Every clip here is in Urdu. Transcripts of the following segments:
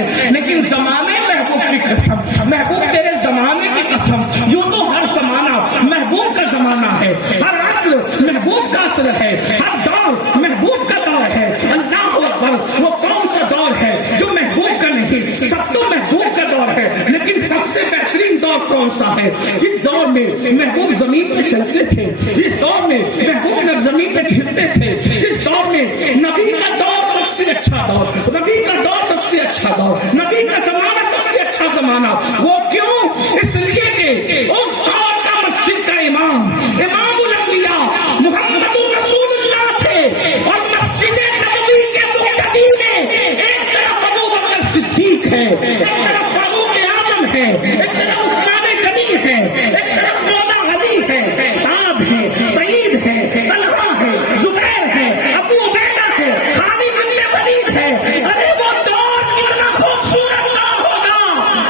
ہے، لیکن زمانے محبوب کی قسم، محبوب تیرے زمانے کی قسم، یوں تو ہر زمانہ محبوب کا زمانہ ہے، ہر عصر محبوب کا عصر ہے، ہر دور محبوب کا دور ہے۔ اللہ اکبر، وہ کون سا دور ہے جو محبوب کا نہیں؟ سب تو محبوب کا دور ہے، لیکن سب سے بہترین دور کون سا ہے؟ جس دور میں محبوب زمین پہ چلتے تھے، جس دور میں محبوب زمین پہ پھرتے تھے، جس دور میں نبی کا دور سب سے اچھا دور، نبی کا دور سب سے اچھا دور، نبی کا زمانہ سب سے اچھا زمانہ۔ وہ کیوں؟ اس لیے کہ اس دور کا مسجد کا امام الانبیاء محمد رسول اللہ تھے، اور مسجد نبوی کے مقتدی میں ایک طرف ابو بکر صدیق ہے، ایک طرف فاروق اعظم ہے، ایک طرف عثمان غنی ہے، ایک طرف مولا علی ہے، سعد ہے، سعید ہے، طلحہ ہے، زبیر ہے، ابو عبیدہ ہے، خالد بن ولید ہے۔ ارے وہ دور کتنا خوبصورت دور ہوگا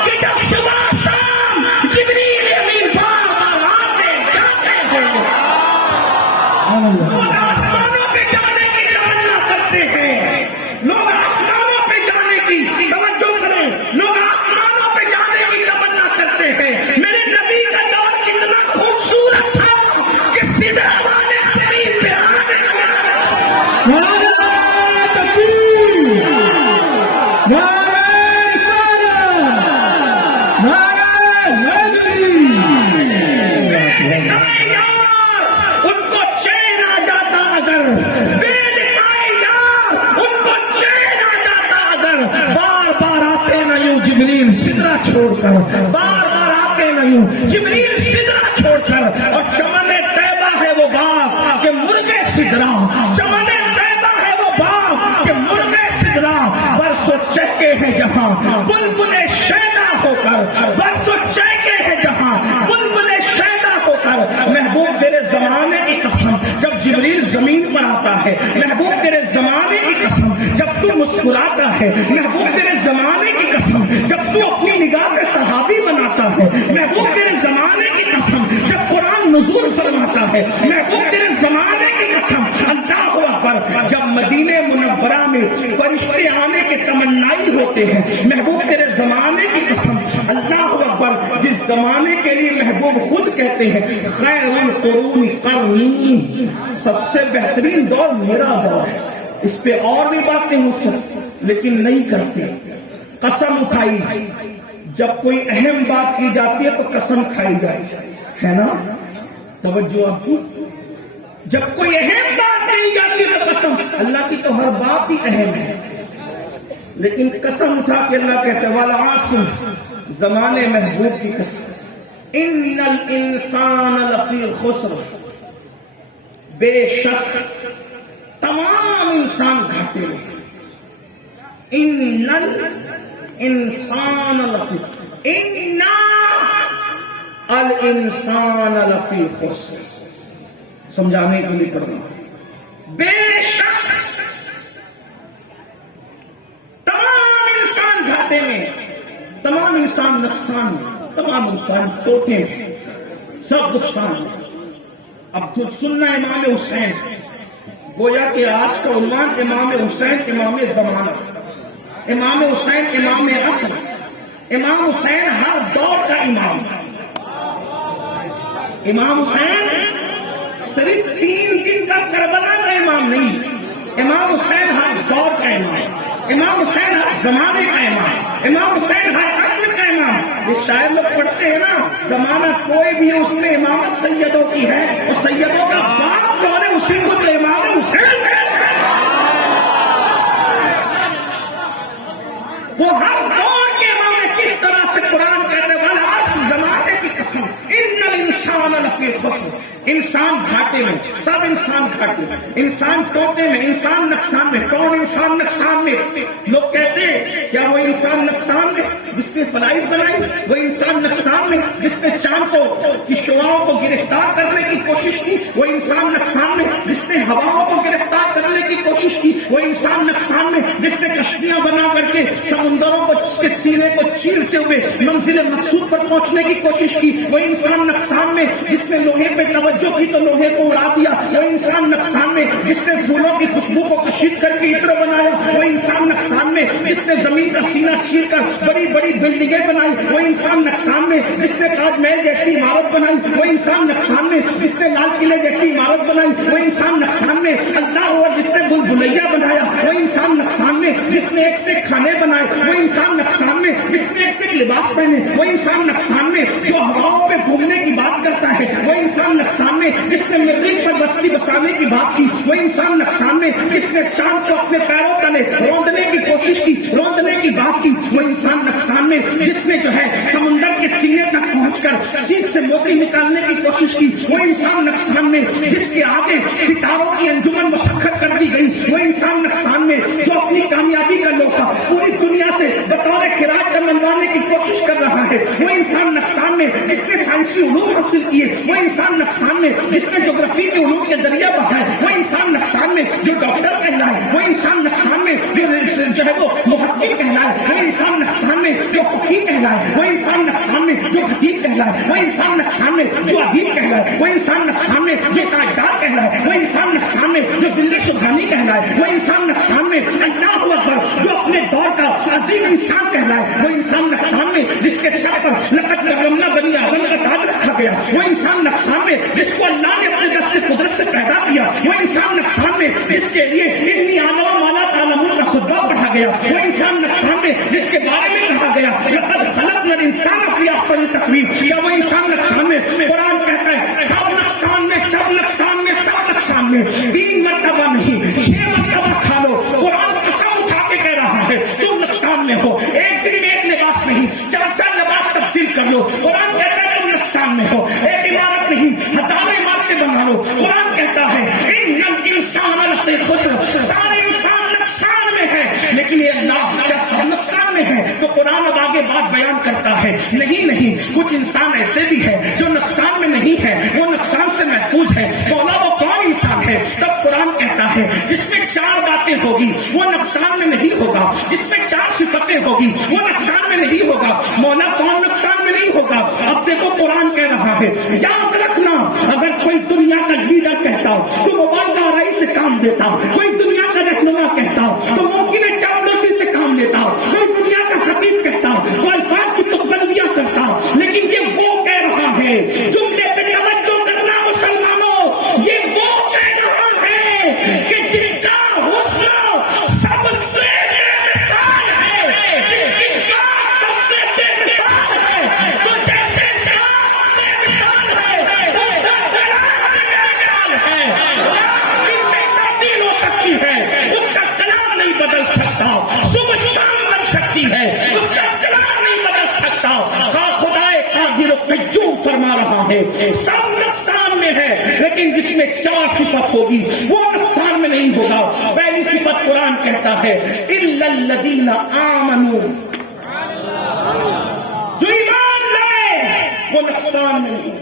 کہ جب صبح شام جبریل امین بار بار آتے جاتے ہیں، لوگ آسمانوں پہ جانے کی تمنا کرتے ہیں، لوگ آسمانوں پہ جانے کی توجہ کریں، لوگ آسمانوں پہ جانے کی تمنا کرتے ہیں۔ میرے نبی کا دور کتنا خوبصورت تھا کہ سدرہ والے زمین پہ آنے لگا۔ ان کو چین آ جاتا اگر، بے نکاح یار ان کو چین آ جاتا اگر، بار بار آتے نہ یوں جبریل سدرہ چھوڑ کر، بار بار آتے نہ یوں جبریل سدرہ چھوڑ کر، اور چمن طیبہ ہے وہ باغ کہ مرغے سدرہ، چمن طیبہ ہے وہ باغ کہ مرغے سدرہ، برسوں چہکے ہیں جہاں بلبل شیدا ہو کر، برسوں چہکے ہیں جہاں بلبل شیدا ہو کر۔ محبوب تیرے زمانے کی قسم جب جبریل زمین پر آتا ہے، محبوب تیرے زمانے کی قسم جب تو مسکراتا ہے، محبوب تیرے زمانے کی قسم جب تو اپنی نگاہ سے صحابی بناتا ہے، محبوب تیرے زمانے کی قسم جب قرآن نزول فرماتا ہے، محبوب تیرے زمانے کی قسم اللہ اکبر جب مدینہ منورہ میں فرشتے آنے کے تمنائی ہوتے ہیں، محبوب تیرے زمانے کی قسم اللہ اکبر جس زمانے کے لیے محبوب خود کہتے ہیں خیر القرون قرنی، سب سے بہترین دور میرا دور ہے۔ اس پہ اور بھی باتیں ہو سکتی لیکن نہیں کرتے۔ قسم اٹھائی، جب کوئی اہم بات کی جاتی ہے تو قسم کھائی جائے، ہے نا؟ توجہ آپ کی، جب کوئی اہم بات نہیں جاتی ہے تو قسم، اللہ کی تو ہر بات ہی اہم ہے، لیکن قسم اٹھا کے اللہ کہتے ہیں والعصر، زمانے محبوب کی قسم، ان الانسان لفی خسر، بے شک تمام انسان گھاٹے میں، ان الانسان لفی، ان الانسان لفی خسر، سمجھانے کے لیے کرنا، بے شک تمام انسان گھاٹے میں، تمام انسان نقصان میں، تمام انسان ٹوٹے میں، سب نقصان میں۔ اب تو سننا امام حسین، گویا کہ آج کا عنوان امام حسین امام زمانہ، امام حسین امام عصر، امام حسین ہر دور کا امام، امام حسین صرف 3 دن کا کربلا کا امام نہیں، امام حسین ہر دور کا امام، امام حسین ہر زمانے کا امام، امام حسین ہر عصر کا امام۔ یہ شاعر لوگ پڑھتے ہیں نا، زمانہ کوئی بھی اس میں امامت سیدوں کی ہے، اور سیدوں کا باپ جو ہے اسی کو تو امام حسین ہے، وہ ہر دور کے امام ہے۔ کس طرح سے قرآن کہتے والا زمانے کی قسم ان الانسان لفی خسر، انسان گھاٹے میں، سب انسان گھاٹے میں، انسان ٹوٹے میں، انسان نقصان میں۔ کون انسان نقصان میں؟ لوگ کہتے ہیں کیا وہ انسان نقصان میں جس نے فلائٹ بنائی، وہ انسان نقصان میں جس نے چاند کی شعاؤں کو گرفتار کرنے کی کوشش کی، وہ انسان نقصان میں جس نے ہواؤں کو گرفتار کرنے کی کوشش کوشش کی، وہ انسان نقصان میں جس نے کشتیاں بنا کر کے سمندروں کو کے سینے کو چیرتے ہوئے منزل مقصود پر پہنچنے کی کوشش کی، وہ انسان نقصان میں جس نے لوہے پہ توجہ کی تو لوہے کو اڑا دیا، وہ انسان نقصان میں جس نے پھولوں کی خوشبو کو کشید کر کے عطر بنایا، وہ انسان نقصان میں جس نے زمین کا سینہ چیر کر بڑی بڑی بلڈنگیں بنائی، وہ انسان نقصان میں جس نے تاج محل جیسی عمارت بنائی، وہ انسان نقصان میں جس نے لال قلعے جیسی عمارت بنائی، وہ انسان نقصان میں اللہ اور جس نے بھول بھلیا بنایا، وہ انسان نقصان میں جس نے ایک سے کھانے بنائے، وہ انسان نقصان میں جس نے ایک سے لباس پہنے، وہ انسان نقصان میں جو ہواؤں پہ گھومنے کی بات کرتا ہے، وہ انسان نقصان میں جس نے مریخ پر بستی بسانے کی بات کی، وہ انسان نقصان میں جس نے چاند کو اپنے پیروں تلے روندنے کی کوشش کی، روندنے کی بات کی، وہ انسان نقصان میں جس نے جو ہے سمندر کے سینے تک پہنچ کر سیپ سے موتی نکالنے کی کوشش کی، وہ انسان نقصان میں جس کے آگے ستاروں کی انجمن مسخر کر دی گئی، وہ انسان نقصان میں جو اپنی کامیابی کا لوہا پوری دنیا سے بطور خراج کا منوانے کی کوشش کر رہا ہے، وہ انسان نقصان میں جس نے سائنسی علوم حاصل کیے، وہ انسان نقصان میں جس نے جغرافی کے علوم کے دریا بہائے، وہ انسان نقصان میں جو ڈاکٹر کہلائے، وہ انسان نقصان میں جو ہے وہ محقق کہلائے، وہ انسان نقصان میں جو فقیہ کہلائے، وہ انسان نقصان میں جو خطیب کہلائے، وہ انسان نقصان میں جو ادیب کہلائے، وہ انسان نقصان میں جو تاجدار کہلائے، وہ انسان نقصان میں جو ذل سبحانی کہلائے، وہ انسان نقصان میں اللہ اکبر جو اپنے دور کا عظیم انسان کہلائے، وہ انسان نقصان میں جس کے سر پر لقد کرمنا بنی آدم کا تاج رکھا گیا، وہ انسان نقصان میں جس کو اللہ نے اپنے دست قدرت سے پیدا کیا، وہ انسان نقصان میں جس کے لیے اتنی آنوا مالا تعلمون کا خطبہ پڑھا گیا، وہ انسان نقصان میں جس کے بارے میں کہا گیا لقد خلقنا الانسان فی احسن تقویم، یا وہ انسان نقصان میں قرآن کہتا ہے سب نقصان میں سب نقصان میں سب نقصان میں 3 مرتبہ نہیں 6 مرتبہ کھا لو، قرآن قسم اٹھا کے کہہ رہا ہے تم نقصان میں ہو، ایک دن میں ایک لباس نہیں 4 لباس تبدیل کر لو، قرآن کہتا ہے تم نقصان میں ہو، ایک عمارت نہیں 1000 عمارتیں بنا لو، قرآن کہتا ہے ان الانسان لفی خسر، سارے انسان نقصان میں ہے، لیکن یہ اللہ کیا سب نقصان میں ہے؟ تو قرآن اب آگے بات بیان کرتا ہے نہیں کچھ انسان ایسے بھی ہے جو نقصان میں نہیں ہے، وہ نقصان سے محفوظ ہے، مولا وہ کون انسان ہے؟ تب قرآن کہتا ہے جس میں 4 باتیں ہوگی وہ نقصان میں نہیں ہوگا، جس میں 4 صفتیں ہوگی وہ نقصان میں نہیں ہوگا، مولا کون نقصان میں نہیں ہوگا؟ اب دیکھو قرآن کہہ رہا ہے یاد رکھنا اگر کوئی دنیا کا لیڈر کہتا تو موبائل آرائی سے کام دیتا، کوئی دنیا کا رہنما کہتا تو ممکن ہے چاپلوسی سے کام لیتا، کوئی دنیا کا خطیب کہتا وہ الفاظ کی تقبندیاں کرتا، لیکن یہ وہ کہہ رہا ہے جملے پہ توجہ کرنا مسلمانوں، یہ وہ کہہ رہا ہے کہ جس کا حسن سب سے بے مثال ہے، جس کی ذات سب سے بے مثال ہے، تو جیسے ذات بے مثال ہے اس کا کلام بے مثال ہے، لیکن میں تبدیل ہو سکتی ہے، اس کا کلام نہیں بدل سکتا، صبح شام بن سکتی ہے، اس کا کلام نہیں بدل سکتا، خدائے قادر و قیوم فرما رہا ہے سب نقصان میں ہے، لیکن جس میں 4 صفت ہوگی وہ نقصان میں نہیں ہوگا۔ پہلی صفت قرآن کہتا ہے الا الذین آمنوا، جو ایمان لائے وہ نقصان میں نہیں،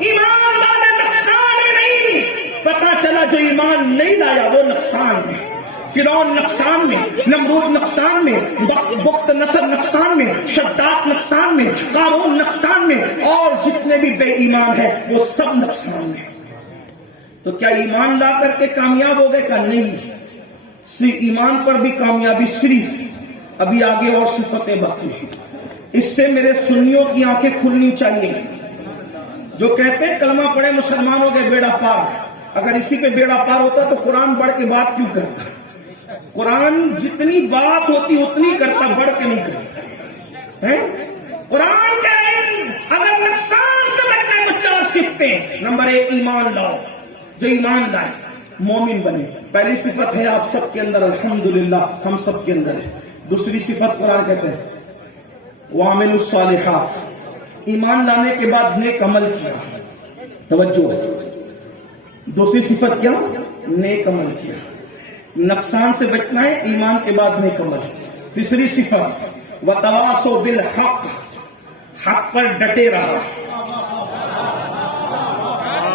ایمان لانے نقصان میں نہیں، پتا چلا جو ایمان نہیں لایا وہ نقصان میں، فرعون نقصان میں، نمرود نقصان میں، بخت نصر نقصان میں، شداد نقصان میں، قارون نقصان میں، اور جتنے بھی بے ایمان ہیں وہ سب نقصان میں۔ تو کیا ایمان لا کر کے کامیاب ہو گئے؟ کا نہیں، صرف ایمان پر بھی کامیابی صرف، ابھی آگے اور صفتیں باقی ہیں۔ اس سے میرے سنیوں کی آنکھیں کھلنی چاہیے، جو کہتے ہیں کلمہ پڑھے مسلمان ہو گئے بیڑا پار، اگر اسی پہ بیڑا پار ہوتا تو قرآن بڑھ کے بات کیوں کرتا؟ قرآن جتنی بات ہوتی اتنی کرتا، بڑھ کے نہیں کرتا ہے۔ قرآن کہہ رہے ہیں اگر نقصان سے بچنے تو 4 صفتیں، نمبر 1 ایمان لاؤ، جو ایمان لائے مومن بنے، پہلی صفت ہے آپ سب کے اندر، الحمدللہ ہم سب کے اندر ہے۔ دوسری صفت قرآن کہتے ہیں وَعَمِلُوا الصَّالِحَاتِ، ایمان لانے کے بعد نیک عمل کیا، توجہ، دوسری صفت کیا؟ نیک عمل کیا، نقصان سے بچنا ہے ایمان کے بعد نیک عمل۔ تیسری صفت وَتَوَاصَوْا بِالْحَقِّ، حق پر ڈٹے رہا،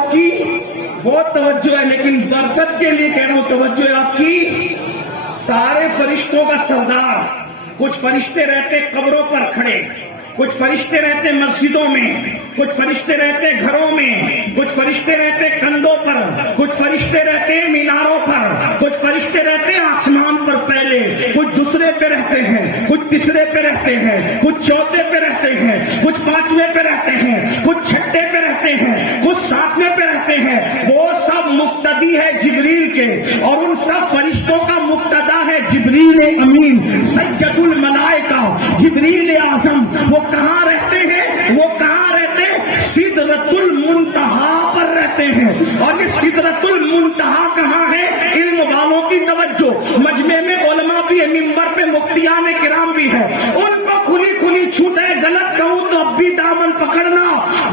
آپ کی؟ بہت توجہ ہے، لیکن برکت کے لیے کہہ رہا ہوں، توجہ ہے آپ کی؟ سارے فرشتوں کا سردار، کچھ فرشتے رہتے قبروں پر کھڑے، کچھ فرشتے رہتے مسجدوں میں، کچھ فرشتے رہتے گھروں میں، کچھ فرشتے رہتے کندھوں پر، کچھ فرشتے رہتے میناروں پر، کچھ فرشتے رہتے آسمان پر پہلے، کچھ دوسرے پہ رہتے ہیں، کچھ تیسرے پہ رہتے ہیں، کچھ چوتھے پہ رہتے ہیں، کچھ پانچویں پہ رہتے ہیں، کچھ چھٹے پہ رہتے ہیں، کچھ ساتویں پہ رہتے ہیں۔ وہ سب مقتدی ہے جبریل کے، اور ان سب فرشتوں کا مقتدا ہے جبریل امین سید الملائکہ جبریل اعظم۔ وہ کہاں رہتے ہیں؟ وہ کہاں رہتے ہیں؟ سدرۃ المنتہا پر رہتے ہیں۔ اور یہ سدرۃ المنتہا کہاں ہے؟ علم والوں کی توجہ، مجمع میں علماء بھی ہے، منبر پہ مفتیان کرام بھی ہے، ان کو کھلی کھلی چھوٹ ہے، غلط کہوں تو اب بھی دامن پکڑنا،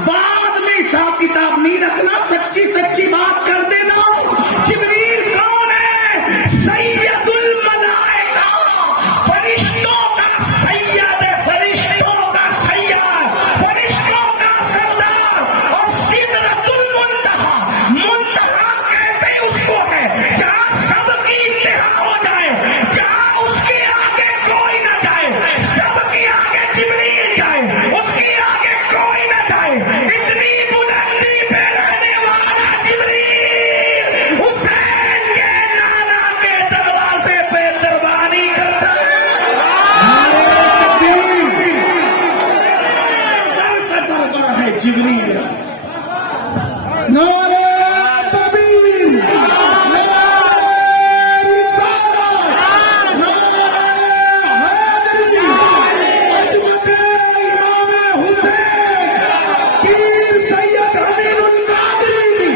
بعد میں حساب کتاب نہیں رکھنا، سچی سچی بات کر دینا۔ جبریل کون ہے؟ سید الملائکہ، فرشتوں کا سید ہے، فرشتوں کا سید، فرشتوں کا سردار۔ اور سدرۃ المنتہا، منتہا کہتے اس کو ہے جہاں سب کی انتہا ہو جائے، جہاں اس کے آگے کوئی نہ جائے، سب کے آگے جبریل جائے، اس کے آگے کوئی نہ جائے۔ اتنی بلندی پہ رہنے والا جبریل حسین کے نانا کے دروازے پہ دربانی کرتا ہے۔ در کا دربار ہے جبریل۔ نعرہ تکبیر، نعرہ رسالت، نعرہ حیدری، عظمت امام حسین، پیر سید امین القادری،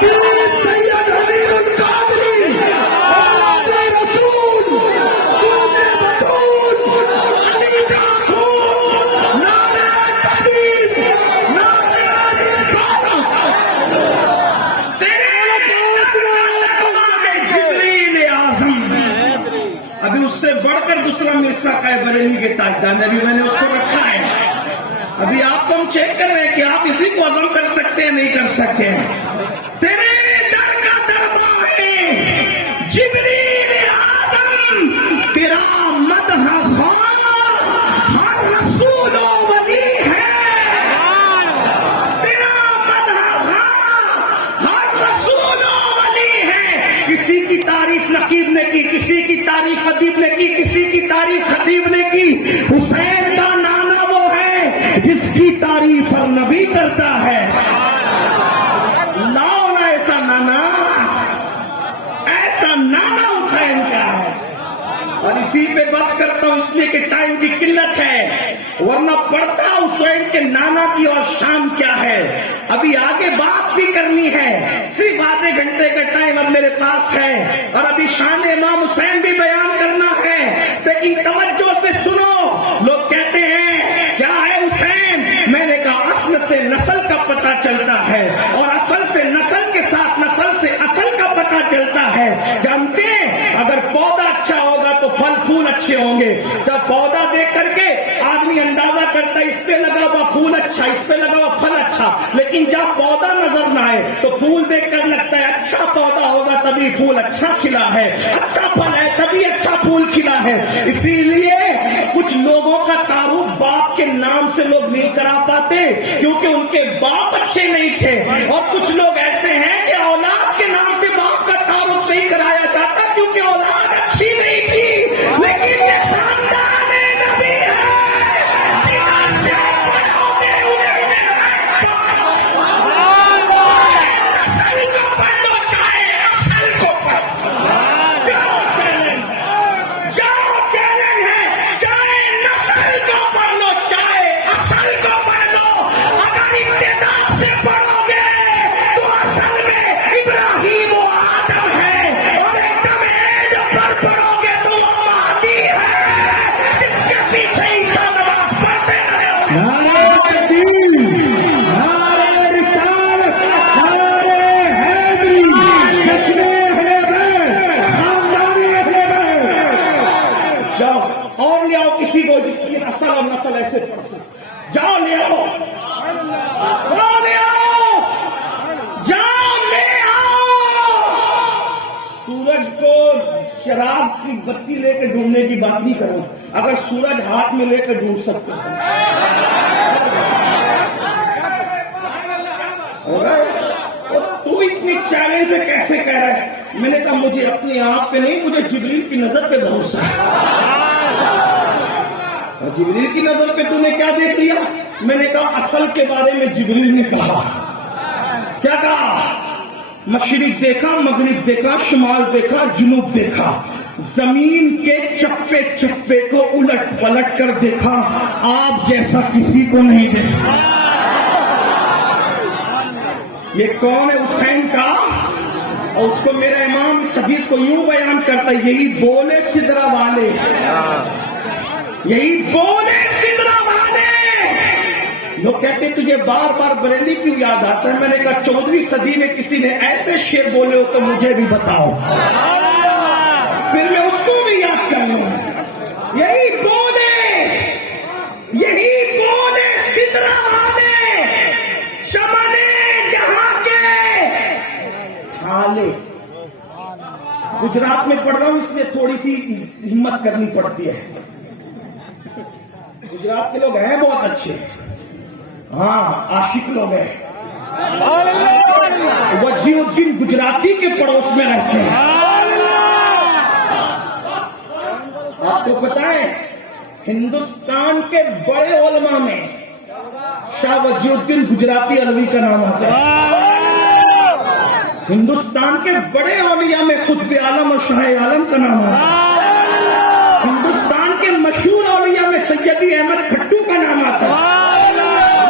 پیر سید امین القادری، اولاد رسول، دودھ بطول، علی کا خون، نعرہ تکبیر، نعرہ رسالت۔ جبریل اعظم۔ ابھی اس سے بڑھ کر دوسرا مصرع کا ہے بریلی کے تاجدار نے، ابھی میں نے اس کو رکھا ہے۔ ابھی آپ کو ہم چیک کر رہے ہیں کہ آپ اسی کو عزم کر سکتے ہیں نہیں کر سکتے ہیں۔ تیرے در کا دربار ہے جبریل اعظم، تیرا مدح خواہ ہر رسول و ولی ہے، تیرا مدح خواہ ہر رسول و ولی ہے۔ کسی کی تعریف نقیب نے کی، کسی کی تعریف ادیب نے کی، کسی کی تعریف خطیب نے کی۔ حسین کا نانا وہ ہے جس کی تعریف ہر نبی کرتا ہے۔ لاؤ نا ایسا نانا، ایسا نانا حسین کا ہے۔ اور اسی پہ بس کرتا ہوں اس لیے کہ ٹائم کی قلت ہے، ورنہ پڑھتا حسین کے نانا کی اور شان کیا ہے۔ ابھی آگے بات بھی کرنی ہے، صرف آدھے گھنٹے کا ٹائم اب میرے پاس ہے، اور ابھی شان امام حسین بھی بیان کرنا ہے، لیکن توجہ سے سنو۔ لوگ کہتے ہیں کیا ہے حسین؟ میں نے کہا اصل سے نسل کا پتہ چلتا ہے، اور اصل سے نسل کے ساتھ نسل سے اصل کا پتہ چلتا ہے۔ جانتے ہیں اگر پودا اچھا ہوگا تو پھل پھول اچھے ہوں گے۔ جب پودا دیکھ کر کے آدمی اندازہ کرتا ہے اس پہ لگا ہوا پھول اچھا، اس پہ لگا ہوا پھل اچھا، لیکن جب پودا نظر نہ آئے تو پھول دیکھ کر لگتا ہے اچھا پودا ہوگا تبھی پھول اچھا کھلا ہے، اچھا پھل ہے تبھی اچھا پھول کھلا ہے۔ اسی لیے کچھ لوگوں کا تعارف باپ کے نام سے لوگ نہیں کرا پاتے کیونکہ ان کے باپ اچھے نہیں تھے، اور کچھ لوگ ایسے ہیں کہ اولاد کے نام سے باپ کا تعارف نہیں کرایا جاتا کیونکہ اولاد اچھی نہیں تھی۔ لیکن یہ خاندان نبی ہے، جہاں سے پڑھو گے انہیں اصل کو پڑھ لو چاہے اصل کو پڑھ لو۔ جاؤ چیلنج ہے، چاہے نسل کو پڑھ لو چاہے اصل کو پڑھ لو۔ اگر ابتدا سے پڑھو گے تو اصل میں ابراہیم و آدم ہے، اور ایک دم اینڈ پر پڑھو گے تو وہ مہدی ہے جس کے پیچھے عیسیٰ نماز پڑھتے رہے ہو۔ نعرہ تکبیر، نعرہ رسالت، نعرہ حیدری، جشن اہل بیت، خاندان اہل بیت۔ جاؤ اور لے آؤ کسی کو جس کی اصل اور نسل ایسے پڑھ سکے، جاؤ لے آؤ، لے آؤ۔ شراب کی بتی لے کے ڈھونڈنے کی بات نہیں کروں، اگر سورج ہاتھ میں لے کے ڈھونڈ سکتے ہیں۔ اور تو اتنی چیلنج سے کیسے کہہ رہا ہے؟ میں نے کہا مجھے اپنی آپ پہ نہیں، مجھے جبریل کی نظر پہ بھروسہ ہے۔ اور جبریل کی نظر پہ تو نے کیا دیکھ لیا؟ میں نے کہا اصل کے بارے میں جبریل نے کہا، کیا کہا؟ مشرق دیکھا، مغرب دیکھا، شمال دیکھا، جنوب دیکھا، زمین کے چپے چپے کو الٹ پلٹ کر دیکھا، آپ جیسا کسی کو نہیں دیکھا۔ یہ کون ہے؟ حسین کا، اور اس کو میرا امام اس حدیث کو یوں بیان کرتا ہے، یہی بولے سدرا والے، یہی بولے سدرا والے۔ لوگ کہتے ہیں تجھے بار بار بریلی کیوں یاد آتا ہے؟ میں نے کہا 14ویں صدی میں کسی نے ایسے شعر بولے ہو تو مجھے بھی بتاؤ، پھر میں اس کو بھی یاد کر لوں۔ یہی بولے سدرا والے، چمنے جہاں کے تھالے۔ گجرات میں پڑھ رہا ہوں، اس لیے تھوڑی سی ہمت کرنی پڑتی ہے۔ گجرات کے لوگ ہیں بہت اچھے، ہاں عاشق لوگ ہیں۔ وجیہ الدین گجراتی کے پڑوس میں رہتے ہیں۔ آپ کو پتا ہے ہندوستان کے بڑے علماء میں شاہ وجیہ الدین گجراتی علوی کا نام آتا ہے۔ ہندوستان کے بڑے اولیاء میں قطب عالم اور شاہ عالم کا نام آتا ہے۔ ہندوستان کے مشہور اولیاء میں سیدی احمد کھٹو کا نام آتا ہے۔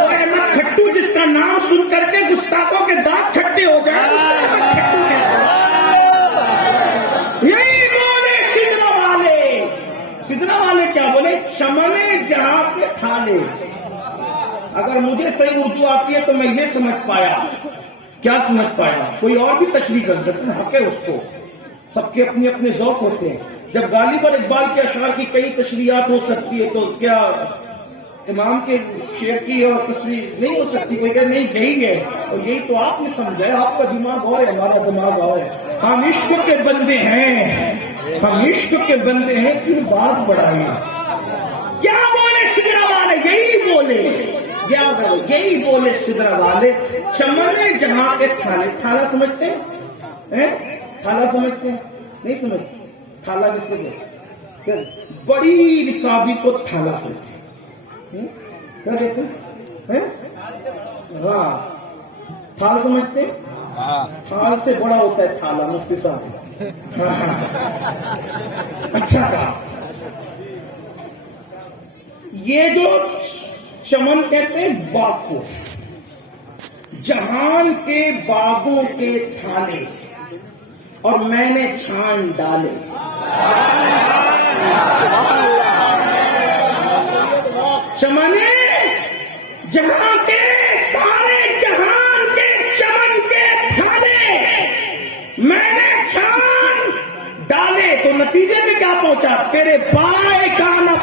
وہ احمد کھٹو جس کا نام سن کر کے گستاخوں کے دانت کھٹے ہو جائے، اسے احمد کھٹو کہتے ہیں۔ یہی بولے سدرا والے۔ سدرا والے کیا بولے؟ چمنے جہاں کے تھالے۔ اگر مجھے صحیح اردو آتی ہے تو میں یہ سمجھ پایا، کیا سمجھ پایا؟ کوئی اور بھی تشریح کر سکتا ہے، حق ہے اس کو، سب کے اپنے اپنے ذوق ہوتے ہیں۔ جب غالب اور اقبال کے اشعار کی کئی تشریحات ہو سکتی ہے تو کیا امام کے شعر کی اور تشریح نہیں ہو سکتی؟ کوئی کہ نہیں یہی ہے، اور یہی تو آپ نے سمجھا ہے، آپ کا دماغ اور ہے، ہمارا دماغ اور ہے۔ ہم عشق کے بندے ہیں، ہم عشق کے بندے ہیں، کیوں بات بڑھائی؟ کیا بولے سدرا والے؟ یہی بولے، یہی بولے سدرا والے، چمنے جہاں کے تھالے۔ تھالا سمجھتے ہیں؟ تھالا سمجھتے ہیں؟ نہیں سمجھتے؟ تھالا جس کو کہتے ہیں، بڑی رکابی کو تھالا کہتے ہیں۔ کیا کہتے ہیں؟ ہاں، تھال سمجھتے ہیں؟ تھال سے بڑا ہوتا ہے تھالا، مفتی صاحب۔ اچھا کہا۔ یہ جو چمن کہتے ہیں باغ کو، جہان کے باغوں کے تھالے، اور میں نے چھان ڈالے۔ چمنے جہاں کے، سارے جہان کے چمن کے تھالے، میں نے چھان ڈالے۔ تو نتیجے پہ کیا پہنچا؟ تیرے بائیں کا نہ